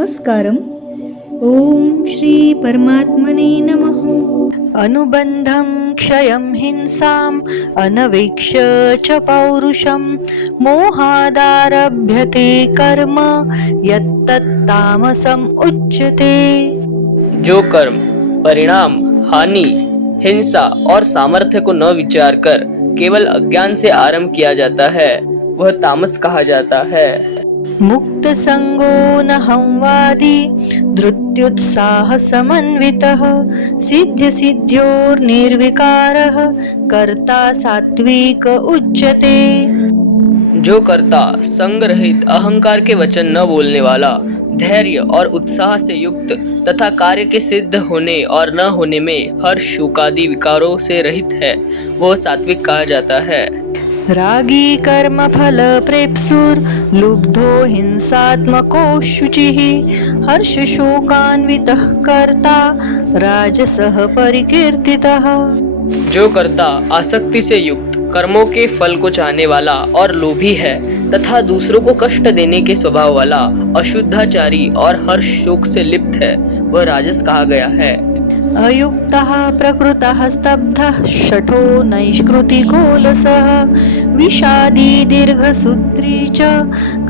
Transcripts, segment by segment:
नमस्कारम. ओम श्री परमात्मने नमः. अनुबंधं क्षयं हिंसाम् अनवेक्ष्य च पौरुषं मोहादारभ्यते कर्म यत्तत्तामसम् उच्यते. जो कर्म, परिणाम, हानि, हिंसा और सामर्थ्य को न विचार कर केवल अज्ञान से आरंभ किया जाता है वह तामस कहा जाता है. मुक्त संगो न संवादी धृत्युत्साह समन्वितः सिद्ध सिद्ध्योर्निर्विकारः कर्ता सात्विक उच्यते. जो कर्ता, संग रहित, अहंकार के वचन न बोलने वाला, धैर्य और उत्साह से युक्त तथा कार्य के सिद्ध होने और न होने में हर्ष शोकादि विकारों से रहित है वह सात्विक कहा जाता है. रागी कर्म फल प्रेप्सुर लुब्धो हिंसात्मको शुचिः हर्ष शोकान्वितः कर्ता राजसः परिकीर्तितः. जो कर्ता आसक्ति से युक्त, कर्मों के फल को चाहने वाला और लोभी है तथा दूसरों को कष्ट देने के स्वभाव वाला, अशुद्धाचारी और हर्ष शोक से लिप्त है वह राजस कहा गया है. अयुक्तः प्रकृतः स्तब्धः शठो नैष्कृतिकोलसः विषादी दीर्घसूत्री च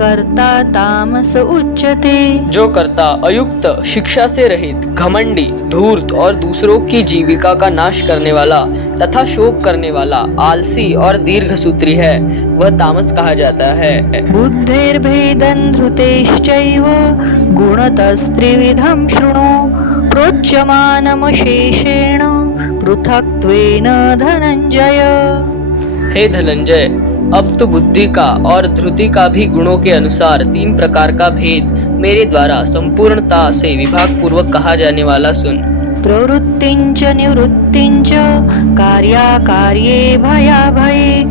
कर्ता तामस उच्यते. जो कर्ता अयुक्त, शिक्षा से रहित, घमंडी, धूर्त और दूसरों की जीविका का नाश करने वाला तथा शोक करने वाला, आलसी और दीर्घसूत्री है वह तामस कहा जाता है. बुद्धेर्भेदं धृतेश्चैव गुणतस्त्रिविधं शृणु प्रोच्यमानमशेषेण पृथक्त्वेन धनंजय. हे धनंजय, अब तो बुद्धि का और धृति का भी गुणों के अनुसार 3 प्रकार का भेद मेरे द्वारा संपूर्णता से विभाग पूर्वक कहा जाने वाला सुन. प्रवृत्तिंच निवृत्तिंच कार्याकार्ये भयाभये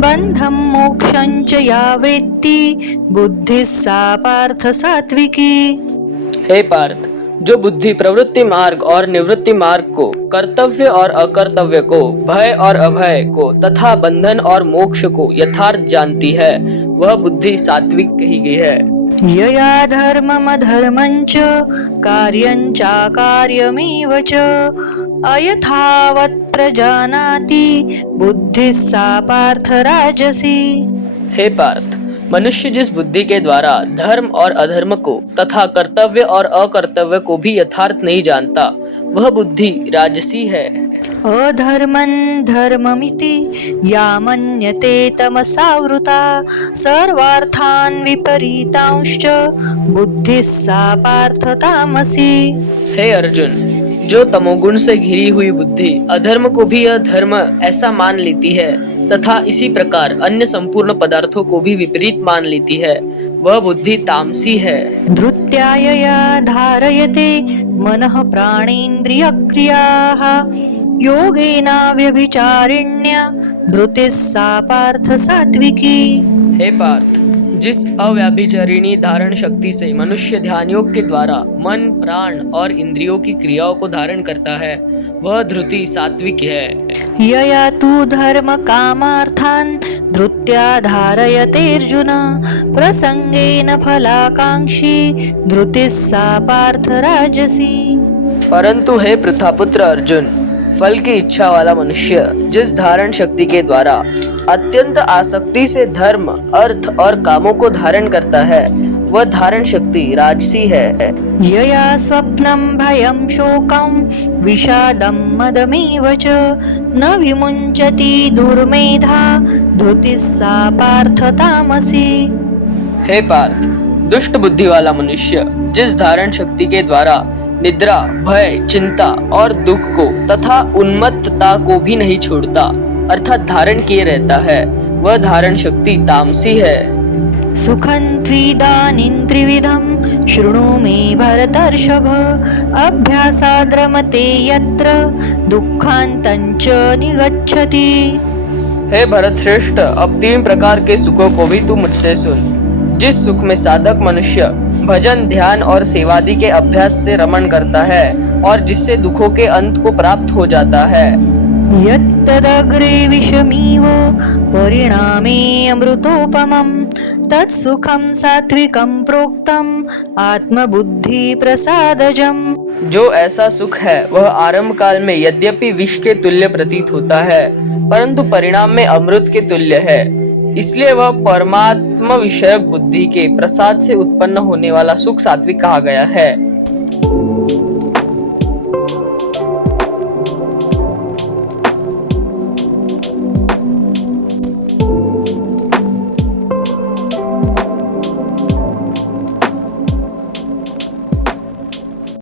बंधं मोक्षंच या वेत्ति बुद्धिः सा पार्थ सात्विकी. हे पार्थ, जो बुद्धि प्रवृत्ति मार्ग और निवृत्ति मार्ग को, कर्तव्य और अकर्तव्य को, भय और अभय को तथा बंधन और मोक्ष को यथार्थ जानती है वह बुद्धि सात्विक कही गई है. यया धर्ममधर्मञ्च कार्यञ्चाकार्यमेव च अयथावत् प्रजानाति बुद्धिः सा पार्थ राजसी. हे पार्थ, मनुष्य जिस बुद्धि के द्वारा धर्म और अधर्म को तथा कर्तव्य और अकर्तव्य को भी यथार्थ नहीं जानता वह बुद्धि राजसी है. अधर्मं धर्ममिति या मन्यते तमसावृता सर्वार्थान् विपरीतांश्च बुद्धिः सा पार्थ तामसी. हे अर्जुन, जो तमोगुण से घिरी हुई बुद्धि अधर्म को भी अधर्म ऐसा मान लेती है तथा इसी प्रकार अन्य संपूर्ण पदार्थों को भी विपरीत मान लेती है वह बुद्धि तामसी है. धृत्यायया धारयते मनः प्राणेन्द्रियक्रियाः योगेना व्यभिचारिण्या धृतिः सा पार्थ सात्विकी. हे पार्थ, जिस अव्याभिचारिणी धारण शक्ति से मनुष्य ध्यान योग के द्वारा मन, प्राण और इंद्रियों की क्रियाओं को धारण करता है वह धृति सात्विक है. यया तु धर्म कामार्थान् धृत्या धारयते अर्जुन प्रसंगेन फलाकांक्षी धृतिः सा पार्थ राजसी. परंतु हे पृथापुत्र अर्जुन, फल की इच्छा वाला मनुष्य जिस धारण शक्ति के द्वारा अत्यंत आसक्ति से धर्म, अर्थ और कामों को धारण करता है वह धारण शक्ति राजसी है. यया स्वप्नं भयं शोकं विषादं मदमेव च न विमुञ्चति दुर्मेधा धृतिः सा पार्थ तामसी. हे पार्थ, दुष्ट बुद्धि वाला मनुष्य जिस धारण शक्ति के द्वारा निद्रा, भय, चिंता और दुख को तथा उन्मत्तता को भी नहीं छोड़ता अर्थात धारण किए रहता है वह धारण शक्ति तामसी है. सुखं त्विदानीं त्रिविधं शृणु मे भरतर्षभ अभ्यासाद्रमते यत्र दुःखान्तं च निगच्छति. हे भरत श्रेष्ठ, अब 3 प्रकार के सुखों को भी तू मुझसे सुन. जिस सुख में साधक मनुष्य भजन, ध्यान और सेवादि के अभ्यास से रमण करता है और जिससे दुखों के अंत को प्राप्त हो जाता है. यत्तदग्रे विषमीव परिणामे अमृतोपमं तत्सुखं सात्विकं प्रोक्तम् आत्मबुद्धि प्रसादजम्। जो ऐसा सुख है वह आरंभ काल में यद्यपि विष के तुल्य प्रतीत होता है, परंतु परिणाम में अमृत के तुल्य है। इसलिए वह परमात्मा विषयक बुद्धि के प्रसाद से उत्पन्न होने वाला सुख सात्विक कहा गया है।